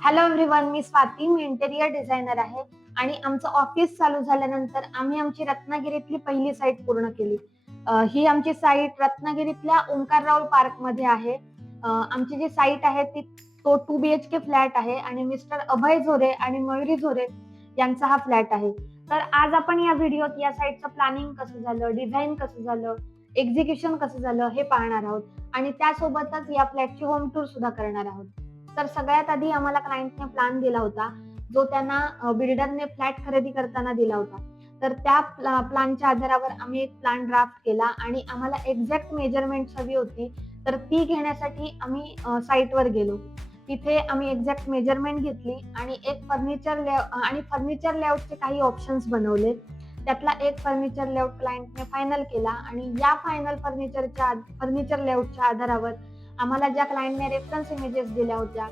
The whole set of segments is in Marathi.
हॅलो एव्हरीवन, मी स्वाती, मी इंटेरियर डिझायनर आहे आणि आमचं ऑफिस चालू झाल्यानंतर आम्ही आमची रत्नागिरीतली पहिली साईट पूर्ण केली. ही आमची साईट रत्नागिरीतल्या ओंकारराव पार्क मध्ये आहे. आमची जी साईट आहे तो 2 BHK फ्लॅट आहे आणि मिस्टर अभय झोरे आणि मयुरी झोरे यांचा हा फ्लॅट आहे. तर आज आपण या व्हिडिओत या साईटचं प्लॅनिंग कसं झालं, डिझाईन कसं झालं, एक्झिक्युशन कसं झालं हे पाहणार आहोत आणि त्यासोबतच या फ्लॅटची होम टूर सुद्धा करणार आहोत. तर सगळ्यात आधी आम्हाला क्लायंटने प्लॅन दिला होता, जो त्यांना बिल्डरने फ्लॅट खरेदी करताना दिला होता. तर त्या प्लॅनच्या आधारावर आम्ही एक प्लॅन ड्राफ्ट केला आणि आम्हाला एक्झॅक्ट मेजरमेंट्स हवी होती. तर ती घेण्यासाठी आम्ही साईटवर गेलो. तिथे आम्ही एक्झॅक्ट मेजरमेंट घेतली आणि फर्निचर लेआउटचे काही ऑप्शन्स बनवले. त्यातला एक फर्निचर लेआउट क्लायंटने फायनल केला आणि या फायनल फर्निचर लेआउटच्या आधारावर आम्हाला ज्या क्लायंटने रेफरन्स इमेजेस दिल्या होत्या,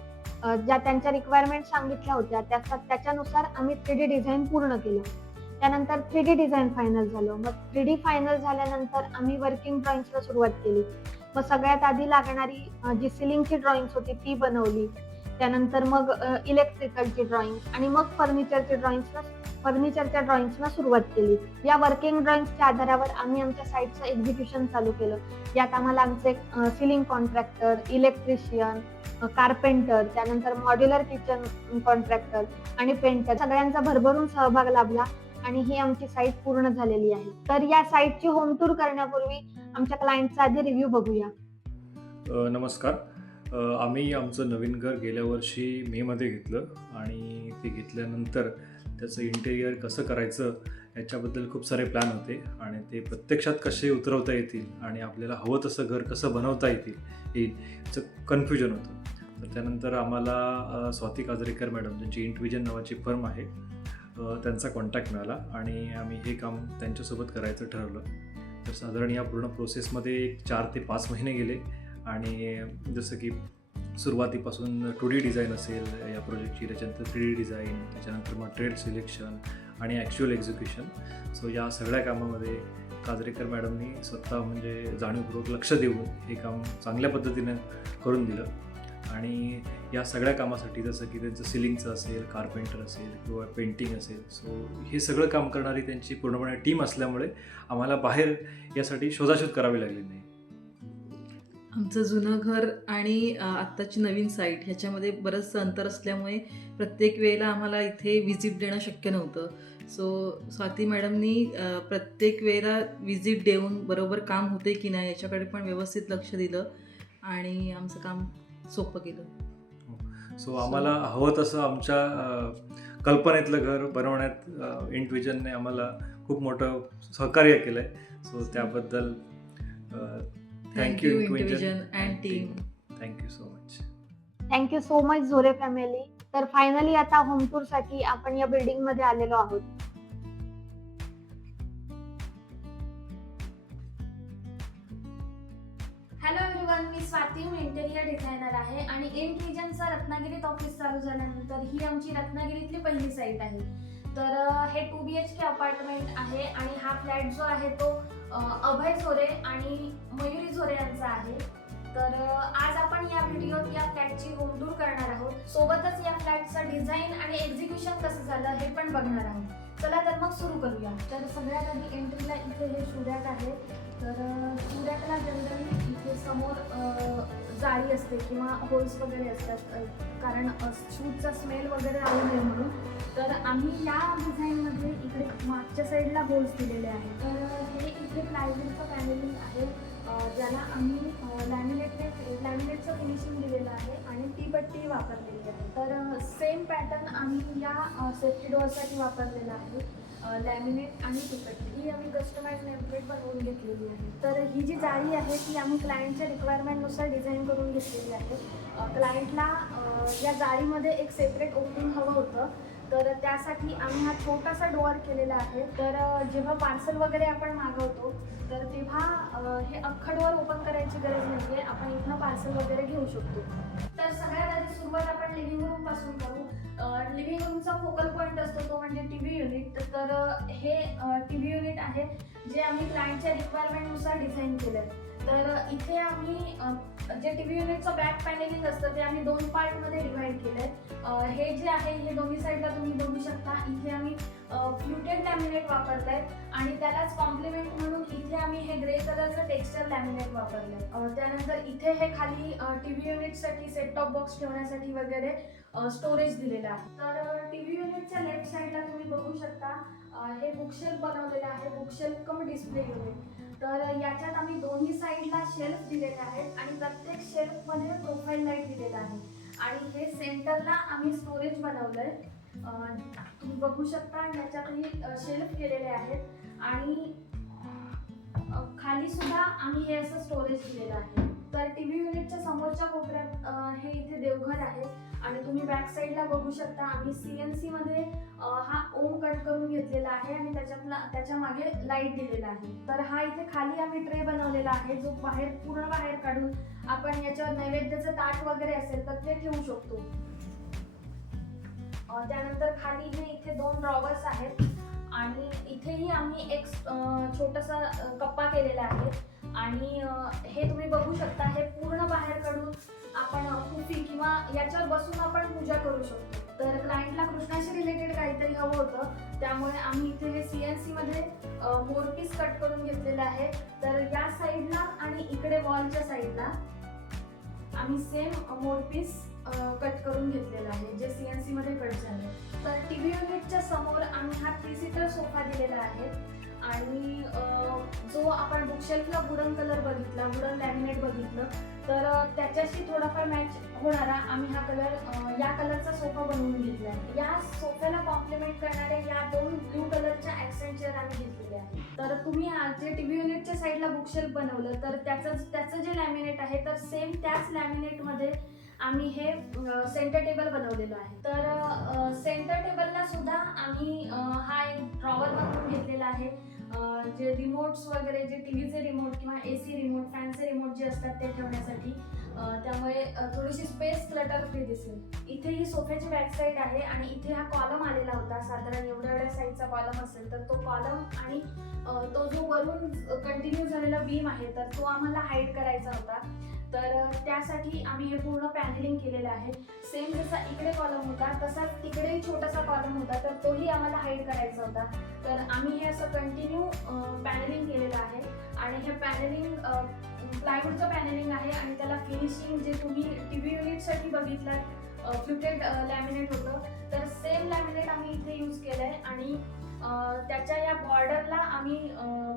ज्या त्यांच्या रिक्वायरमेंट सांगितल्या होत्या, त्याच्यानुसार आम्ही 3D डिझाईन पूर्ण केलं. त्यानंतर 3D डिझाईन फायनल झालं. मग 3D फायनल झाल्यानंतर आम्ही वर्किंग ड्रॉइंग्सला सुरुवात केली. मग सगळ्यात आधी लागणारी जी सिलिंगची ड्रॉइंग्स होती ती बनवली. त्यानंतर मग इलेक्ट्रिकलची ड्रॉइंग आणि मग फर्निचरच्या ड्रॉइंग्सना सुरुवात केली. या वर्किंग ड्रॉइंग्सच्या आधारावर आम्ही आमच्या साईटचं एक्झिक्युशन चालू केलं. यात आम्हाला आमचे सिलिंग कॉन्ट्रॅक्टर, इलेक्ट्रिशियन, कार्पेंटर, त्यानंतर मॉड्युलर किचन कॉन्ट्रॅक्टर आणि पेंटर सगळ्यांचा भरभरून सहभाग लाभला आणि ही आमची साईट पूर्ण झालेली आहे. तर या साईटची होम टूर करण्यापूर्वी आमच्या क्लायंटचा आधी रिव्ह्यू बघूया. नमस्कार. आम्ही आमचं नवीन घर गेल्या वर्षी मेमध्ये घेतलं आणि ते घेतल्यानंतर त्याचं इंटेरियर कसं करायचं याच्याबद्दल खूप सारे प्लॅन होते आणि ते प्रत्यक्षात कसे उतरवता येतील आणि आपल्याला हवं तसं घर कसं बनवता येईल याचं कन्फ्युजन होतं. तर त्यानंतर आम्हाला स्वाती काजरेकर मॅडम, ज्यांची इंटविजन नावाची फर्म आहे, त्यांचा कॉन्टॅक्ट मिळाला आणि आम्ही हे काम त्यांच्यासोबत करायचं ठरवलं. तर साधारण या पूर्ण प्रोसेसमध्ये 4 ते 5 महिने गेले आणि जसं की सुरुवातीपासून 2D डिझाईन असेल या प्रोजेक्टची, त्याच्यानंतर 3D डिझाईन, त्याच्यानंतर मटेरियल सिलेक्शन आणि ॲक्च्युअल एक्झिक्युशन. सो या सगळ्या कामामध्ये काजरेकर मॅडमनी स्वतः म्हणजे जाणीवपूर्वक लक्ष देऊन हे काम चांगल्या पद्धतीनं करून दिलं. आणि या सगळ्या कामासाठी जसं की त्यांचं सिलिंगचं असेल, कार्पेंटर असेल किंवा पेंटिंग असेल, सो हे सगळं काम करणारी त्यांची पूर्णपणे टीम असल्यामुळे आम्हाला बाहेर यासाठी शोधाशोध करावी लागली नाही. आमचं जुनं घर आणि आत्ताची नवीन साईट ह्याच्यामध्ये बरंचसं अंतर असल्यामुळे प्रत्येक वेळेला आम्हाला इथे व्हिजिट देणं शक्य नव्हतं. सो स्वाती मॅडमनी प्रत्येक वेळेला व्हिजिट देऊन बरोबर काम होते की नाही याच्याकडे पण व्यवस्थित लक्ष दिलं आणि आमचं काम सोपं केलं. सो आम्हाला हवं तसं आमच्या कल्पनेतलं घर बनवण्यात इंटविजनने आम्हाला खूप मोठं सहकार्य केलं आहे. सो त्याबद्दल थँक्यू इंटविजन and team. Thank you so much. Thank you so much Zore family. तर फायनली आता होम टूर साठी आपण या बिल्डिंग मध्ये आलेलो आहोत. हॅलो एव्हरीवन, मी स्वाती, मी इंटेरियर डिझायनर आहे आणि इंटविजनचं रत्नागिरीत ऑफिस चालू झाल्यानंतर ही आमची रत्नागिरीतली पहिली साईट आहे. तर हे 2 BHK अपार्टमेंट आहे आणि हा फ्लॅट जो आहे तो अभय झोरे आणि मयुरी झोरे यांचा आहे. तर आज आपण या व्हिडिओत या फ्लॅटची होम टूर करणार आहोत. सोबतच या फ्लॅटचं डिझाईन आणि एक्झिक्युशन कसं झालं हे पण बघणार आहोत. चला तर मग सुरू करूया. तर सगळ्यात आधी एंट्रीला इथे हे शूरॅक आहे. तर शूरॅकला जनरली इथे समोर जाळी असते किंवा होल्स वगैरे असतात, कारण शूटचा स्मेल वगैरे राहू नये म्हणून. तर आम्ही या डिझाईनमध्ये इकडे मागच्या साईडला होल्स दिलेले आहेत. तर हे इथे प्लायवूडचं पॅनेलिंग आहे, ज्याला आम्ही लॅमिनेटचं फिनिशिंग दिलेलं आहे आणि ती पट्टी वापरलेली आहे. तर सेम पॅटर्न आम्ही या सेफ्टी डोअरसाठी वापरलेला आहे. लॅमिनेट आणि ती पट्टी ही आम्ही कस्टमाइज नेमप्लेट बनवून घेतलेली आहे. तर ही जी जाळी आहे ती आम्ही क्लायंटच्या रिक्वायरमेंटनुसार डिझाईन करून घेतलेली आहे. क्लायंटला या जाळीमध्ये एक सेपरेट ओपनिंग हवं होतं, तर त्यासाठी आम्ही हा छोटासा डोअर केलेला आहे. तर जेव्हा पार्सल वगैरे आपण मागवतो तर तेव्हा हे अख्खं डोअर ओपन करायची गरज नाही आहे, आपण इथनं पार्सल वगैरे घेऊ शकतो. तर सगळ्यात आधी सुरुवात आपण लिव्हिंग रूम पासून करू. लिव्हिंग रूमचा फोकल पॉईंट असतो तो म्हणजे टीव्ही युनिट. तर हे टीव्ही युनिट आहे जे आम्ही क्लायंटच्या रिक्वायरमेंटनुसार डिझाईन केलं आहे. तर इथे आम्ही जे टीव्ही युनिटचं बॅक पॅनेलिंग असतं ते आम्ही 2 पार्टमध्ये डिव्हाइड केलं आहे. हे जे आहे हे दोन्ही साईडला तुम्ही बघू शकता. इथे आम्ही फ्लुटेड लॅमिनेट वापरलंय आणि त्यालाच कॉम्प्लिमेंट म्हणून इथे आम्ही हे ग्रे कलरचं टेक्स्चर लॅमिनेट वापरलंय. त्यानंतर इथे हे खाली टीव्ही युनिटसाठी सेट टॉप बॉक्स ठेवण्यासाठी वगैरे स्टोरेज दिलेलं आहे. तर टीव्ही युनिटच्या लेफ्ट साईडला तुम्ही बघू शकता हे बुकशेल्फ बनवलेलं आहे, बुकशेल्फ कम डिस्प्ले युनिट. तर याच्यात आम्ही दोन्ही साईडला शेल्फ दिलेले आहेत आणि प्रत्येक शेल्फमध्ये प्रोफाईल लाईट दिलेला आहे आणि हे सेंटरला आम्ही स्टोरेज बनवलंय. तुम्ही बघू शकता याच्यातही शेल्फ केलेले आहेत आणि खाली सुद्धा आम्ही हे असं स्टोरेज दिलेलं आहे. तर टीव्ही युनिटच्या समोरच्या कोपऱ्यात हे इथे देवघर आहे आणि तुम्ही बॅक साईडला बघू शकता आम्ही CNC मध्ये हा ओम कट करून घेतलेला आहे आणि त्याच्या मागे लाईट दिलेला आहे. तर हा इथे खाली आम्ही ट्रे बनवलेला आहे जो पूर्ण बाहेर काढून आपण याच्यावर नैवेद्याचं ताट वगैरे असेल तर ते ठेवू शकतो. त्यानंतर खाली हे इथे 2 ड्रॉवर्स आहेत आणि इथेही आम्ही एक छोटासा कप्पा केलेला आहे आणि हे तुम्ही बघू शकता हे पूर्ण बाहेर काढून आपण कुफी किंवा याच्यावर बसून आपण पूजा करू शकतो. तर क्लायंटला कृष्णाशी रिलेटेड काहीतरी हवं होतं त्यामुळे आम्ही इथे हे CNC मध्ये मोरपीस कट करून घेतलेलं आहे. तर या साईडला आणि इकडे वॉलच्या साईडला आम्ही सेम मोरपीस कट करून घेतलेला आहे जे CNC मध्ये कट झाले. तर टीव्ही युनिटच्या समोर आम्ही हा 3 सीटर सोफा दिलेला आहे आणि जो आपण बुकशेल्फला वुडन कलर बघितला, वुडन लॅमिनेट बघितलं तर त्याच्याशी थोडाफार मॅच होणारा आम्ही हा कलर या कलरचा सोफा बनवून घेतला आहे. या सोफ्याला कॉम्प्लिमेंट करणाऱ्या या 2 ब्लू कलरच्या ॲक्सेंट चेअर आम्ही घेतलेले आहे. तर तुम्ही जे टीव्ही युनिटच्या साईडला बुकशेल्फ बनवलं तर त्याचं जे लॅमिनेट आहे तर सेम त्याच लॅमिनेटमध्ये आम्ही हे सेंटर टेबल बनवलेलं आहे. तर सेंटर टेबलला सुद्धा आम्ही हा एक ड्रॉवर बनवून घेतलेला आहे. जे रिमोट्स वगैरे जे टीव्हीचे रिमोट किंवा AC रिमोट, फॅनचे रिमोट जे असतात ते ठेवण्यासाठी, त्यामुळे थोडीशी स्पेस क्लटर फ्री दिसेल. इथे ही सोफ्याची बॅक साईड आहे आणि इथे हा कॉलम आलेला होता साधारण एवढ्या साईजचा कॉलम असेल तर तो कॉलम आणि तो जो वरून कंटिन्यू झालेला बीम आहे तर तो आम्हाला हाईड करायचा होता. तर त्यासाठी आम्ही हे पूर्ण पॅनलिंग केलेलं आहे. सेम जसा इकडे कॉलम होता तसाच तिकडेही छोटासा कॉलम होता तर तोही आम्हाला हाईड करायचा होता. तर आम्ही हे असं कंटिन्यू पॅनलिंग केलेलं आहे आणि हे पॅनलिंग प्लायवूडचं पॅनलिंग आहे आणि त्याला फिनिशिंग जे तुम्ही टीव्ही युनिटसाठी बघितलं फ्लुटेड लॅमिनेट होतं तर सेम लॅमिनेट आम्ही इथे यूज केलं आहे आणि त्याच्या या बॉर्डरला आम्ही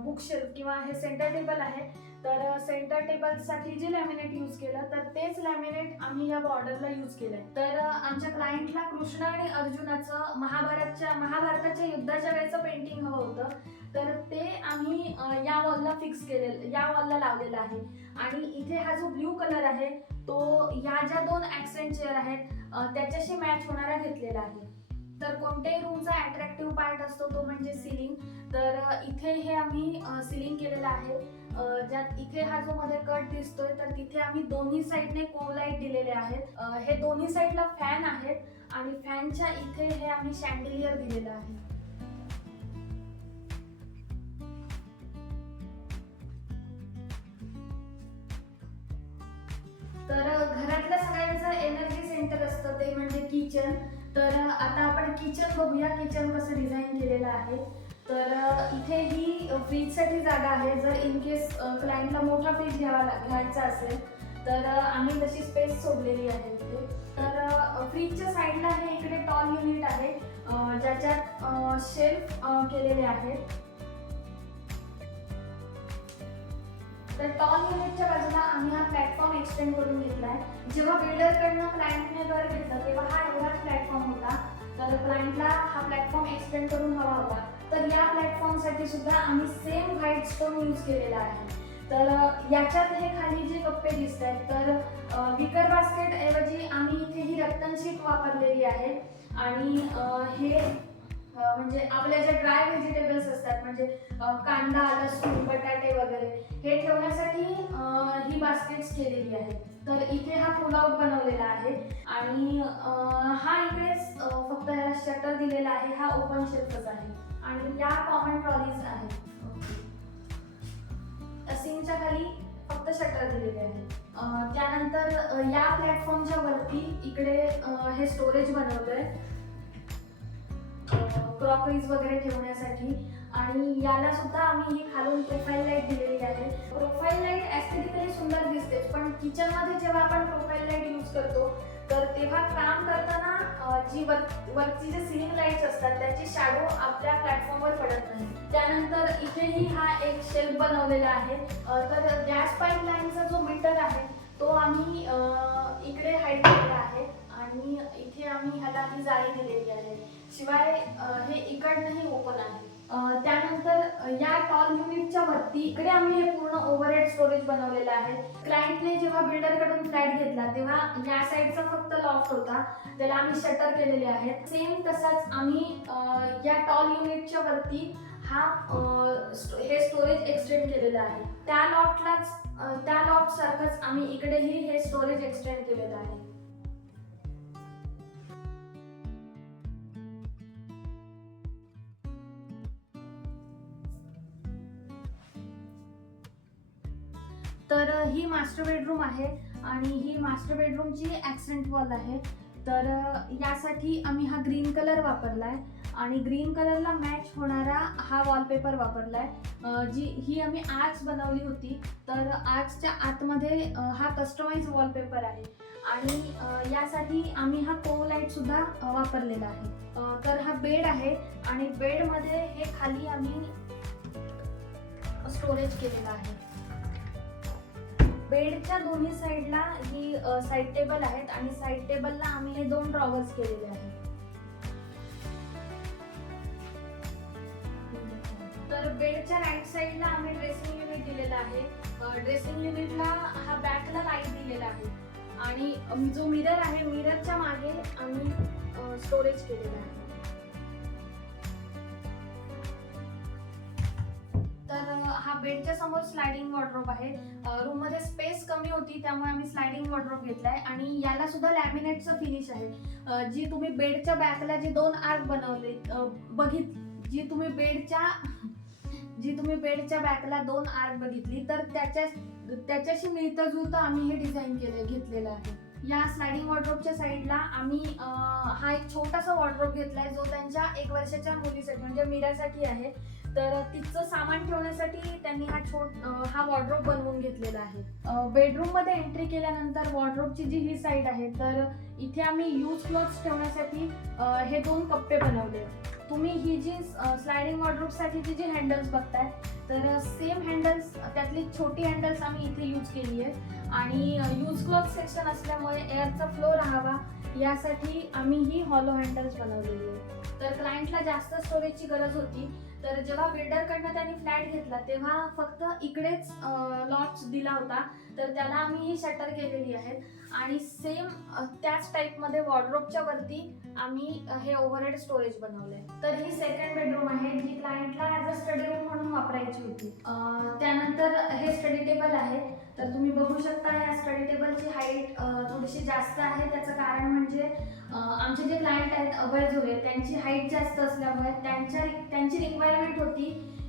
बुकशेल्फ किंवा हे सेंटर टेबल आहे तर सेंटर टेबलसाठी जे लॅमिनेट यूज केलं तर तेच लॅमिनेट आम्ही या बॉर्डरला यूज केलंय. तर आमच्या क्लायंटला कृष्ण आणि अर्जुनाचं महाभारताच्या युद्धाच्या वेळेचं पेंटिंग हवं होतं तर ते आम्ही या वॉलला फिक्स केलेलं, या वॉलला लावलेलं आहे. आणि इथे हा जो ब्ल्यू कलर आहे तो ह्या ज्या 2 ॲक्सेंट चेअर आहेत त्याच्याशी मॅच होणारा घेतलेला आहे. तर कोणत्याही रूमचा अट्रॅक्टिव्ह पार्ट असतो तो म्हणजे सिलिंग. तर इथे हे आम्ही सिलिंग केलेलं आहे. ज्यात इथे हा जो मध्ये कट दिसतोय तर तिथे आम्ही दोन्ही साईडने कोम लाईट दिलेले आहेत. हे दोन्ही साईडला फॅन आहेत आणि फॅनच्या इथे हे आम्ही शँडेलियर दिलेलं आहे. तर घरातल्या सगळ्यांचं एनर्जी सेंटर असतं ते म्हणजे किचन. तर आता आपण किचन बघूया, किचन कसं डिझाईन केलेलं आहे. तर इथे ही फ्रीजसाठी जागा आहे. जर इन केस क्लायंटला मोठा फ्रीज घ्यायचा असेल तर आम्ही तशी स्पेस सोडलेली आहे इथे. तर फ्रीजच्या साईडला हे इकडे टॉल युनिट आहे ज्याच्यात शेल्फ केलेले आहेत. तर टॉल युनिटच्या बाजूला आम्ही हा प्लॅटफॉर्म एक्सटेंड करून घेतला आहे. जेव्हा बिल्डरकडनं क्लायंटने घर घेतलं तेव्हा हा एवढाच प्लॅटफॉर्म होता तर क्लायंटला हा प्लॅटफॉर्म एक्सटेंड करून हवा होता. तर या प्लॅटफॉर्मसाठी सुद्धा आम्ही सेम व्हाईट स्टोन यूज केलेला आहे. तर याच्यात हे खाली जे कप्पे दिसत आहेत तर विकर बास्केट ऐवजी आम्ही इथे ही रत्तन शीट वापरलेली आहे आणि हे म्हणजे आपल्या जे ड्राय व्हेजिटेबल्स असतात म्हणजे कांदा, लसूण, बटाटे वगैरे हे ठेवण्यासाठी ही बास्केट्स केलेली आहे. तर इथे हा पुल आउट बनवलेला आहे आणि हा इकडेच फक्त ह्याला शटर दिलेला आहे. हा ओपन शेल्फच आहे आणि या कॉमन ट्रॉलीज आहेत. सिंकच्या खाली फक्त फक्त शटर दिलेले आहे. त्यानंतर या प्लॅटफॉर्मच्या वरती इकडे हे स्टोरेज बनवलंय क्रॉकरीज वगैरे ठेवण्यासाठी. आणि याला सुद्धा आम्ही ही खालून प्रोफाईल लाईट दिलेली आहे. प्रोफाईल लाईट ॲस्थेटिकली सुंदर दिसते, पण किचनमध्ये जेव्हा आपण प्रोफाईल लाईट यूज करतो तर तेव्हा काम करताना जी वरची जे सिलिंग लाईट्स असतात त्याची शॅडो आपल्या प्लॅटफॉर्मवर पडत नाही. त्यानंतर इथेही हा एक शेल्फ बनवलेला आहे. तर गॅस पाईपलाईनचा जो मीटर आहे तो आम्ही इकडे हाईड केलेला आहे आणि इथे आम्ही ह्याला ही जाळी दिलेली आहे. शिवाय हे इकडनंही ओपन आहे. त्यानंतर या टॉल युनिटच्या वरती इकडे आम्ही हे पूर्ण ओव्हरहेड स्टोरेज बनवलेलं आहे. क्लायंटने जेव्हा बिल्डरकडून फ्लॅट घेतला तेव्हा या साईडचा फक्त लॉफ्ट होता, त्याला आम्ही शटर केलेले आहेत. सेम तसाच आम्ही या टॉल युनिटच्या वरती हे स्टोरेज एक्सटेंड केलेलं आहे. त्या लॉफ्ट सारखंच आम्ही इकडेही हे स्टोरेज एक्सटेंड केलेलं आहे. तर ही मास्टर बेडरूम आहे आणि ही मास्टर बेडरूमची ॲक्सेंट वॉल आहे. तर यासाठी आम्ही हा ग्रीन कलर वापरलाय आणि ग्रीन कलरला मॅच होणारा हा वॉलपेपर वापरलाय. ही आम्ही आर्च बनवली होती, तर आर्चच्या आतमध्ये हा कस्टमाइज वॉलपेपर आहे आणि यासाठी आम्ही हा कोव लाईट सुद्धा वापरलेला आहे. तर हा बेड आहे आणि बेडमध्ये हे खाली आम्ही स्टोरेज केलेलं आहे. बेडच्या दोन्ही साईडला ही साईड टेबल आहेत आणि साईड टेबलला आम्ही हे 2 ड्रॉवर्स केलेले आहेत. तर बेडच्या राईट साईडला आम्ही ड्रेसिंग युनिट दिलेला आहे. ड्रेसिंग युनिटला हा बॅकला लाईट दिलेला आहे आणि जो मिरर आहे मिररच्या मागे आम्ही स्टोरेज केलेला आहे. तर हा बेडच्या समोर स्लायडिंग वॉर्डरोब आहे. रूममध्ये स्पेस कमी होती त्यामुळे आम्ही स्लायडिंग वॉर्डरोब घेतलाय आणि याला सुद्धा लॅमिनेटचं फिनिश आहे. जी तुम्ही बेडच्या बॅकला जे 2 आर्क बनवले जी तुम्ही बेडच्या बॅकला 2 आर्क बघितली तर त्याच्याशी मिळतं जुळतं आम्ही हे डिझाईन घेतलेलं आहे. या स्लायडिंग वॉर्डरोबच्या साईडला आम्ही हा एक छोटासा वॉर्डरोब घेतलाय जो त्यांच्या 1 वर्षाच्या मुलीसाठी म्हणजे मीरासाठी आहे. तर तिचं सामान ठेवण्यासाठी त्यांनी हा वॉर्डरोब बनवून घेतलेला आहे. बेडरूम मध्ये एंट्री केल्यानंतर वॉर्डरोबची जी ही साईड आहे तर इथे आम्ही यूज क्लॉथ्स ठेवण्यासाठी हे 2 कप्पे बनवले. तुम्ही ही जी स्लायडिंग वॉर्डरोब साठीची जी हँडल्स बघताय तर सेम हँडल्स त्यातली छोटी हँडल्स आम्ही इथे यूज केली आहे आणि यूज क्लॉथ सेक्शन असल्यामुळे एअरचा फ्लो राहावा यासाठी आम्ही ही हॉलो हँडल्स बनवलेली आहे. तर क्लायंटला जास्त स्टोरेजची गरज होती, तर जेव्हा बिल्डरकडनं त्यांनी फ्लॅट घेतला तेव्हा फक्त इकडेच लॉट्स दिला होता, तर त्याला आम्ही ही शटर केलेली आहेत आणि सेम त्याच टाईपमध्ये वॉर्डरोबच्या वरती आम्ही हे ओव्हरहेड स्टोरेज बनवलंय. तर ही सेकंड बेडरूम आहे जी क्लायंटला ॲज अ स्टडी रूम म्हणून वापरायची होती. त्यानंतर हे स्टडी टेबल आहे. तर तुम्ही बघू शकता या स्टडी टेबलची हाईट थोडीशी जास्त आहे. त्याचं कारण म्हणजे आमचे जे क्लायंट आहेत अभय जुरे त्यांची हाईट जास्त असल्यामुळे त्यांची रिक्वायरमेंट होती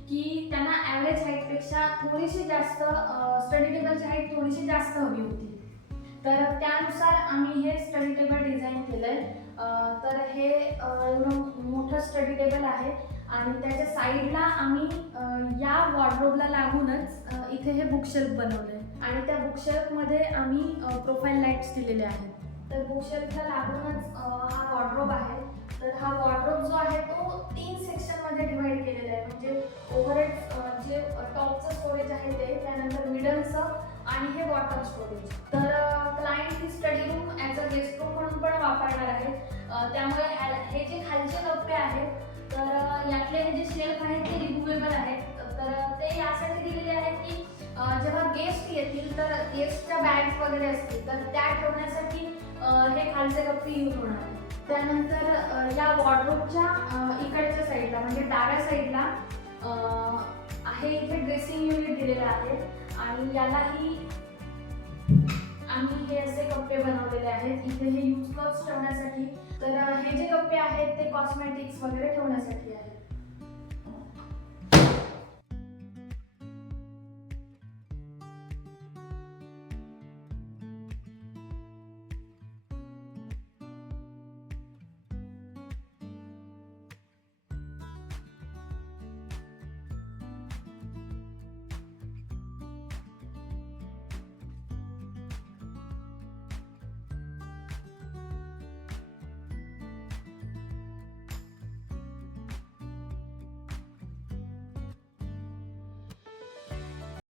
की त्यांना ॲव्हरेज हाईटपेक्षा थोडीशी जास्त स्टडी टेबलची हाईट थोडीशी जास्त हवी होती. तर त्यानुसार आम्ही हे स्टडी टेबल डिझाईन केलंय. तर हे एवढं मोठं स्टडी टेबल आहे आणि त्याच्या साईडला आम्ही या वॉर्डरोबला लागूनच इथे हे बुकशेल्फ बनवलंय आणि त्या बुकशेल्फमध्ये आम्ही प्रोफाईल लाईट्स दिलेले आहेत. तर बुकशेल्फला लागूनच हा वॉर्डरोब आहे. तर हा वॉर्डरोब जो आहे तो 3 सेक्शनमध्ये डिव्हाइड केलेला आहे. म्हणजे ओव्हरहेड जे टॉपचं स्टोरेज आहे ते, त्यानंतर मिडलचं आणि हे बॉटम स्टोरेज. तर client he study room as a guest room म्हणून पण वापरणार आहे. त्यामुळे हे जे खालचे कप्पे आहेत तर यातले हे जे शेल्फ आहेत ते रिमूवेबल आहेत. तर ते यासाठी दिलेले आहेत की जेव्हा गेस्ट येतील तर गेस्टच्या बॅग्स वगैरे असतील तर त्या ठेवण्यासाठी हे खालचे कप्पे यूज होणार आहेत. त्यानंतर या वॉर्डरोबच्या इकडच्या साईडला म्हणजे डाव्या साईडला आहे इथे ड्रेसिंग युनिट दिलेलं आहे आणि यालाही आम्ही हे असे कप्पे बनवलेले आहेत. इथे हे यूज क्लॉथ्स ठेवण्यासाठी. तर हे जे कप्पे आहेत ते कॉस्मेटिक्स वगैरे ठेवण्यासाठी आहेत.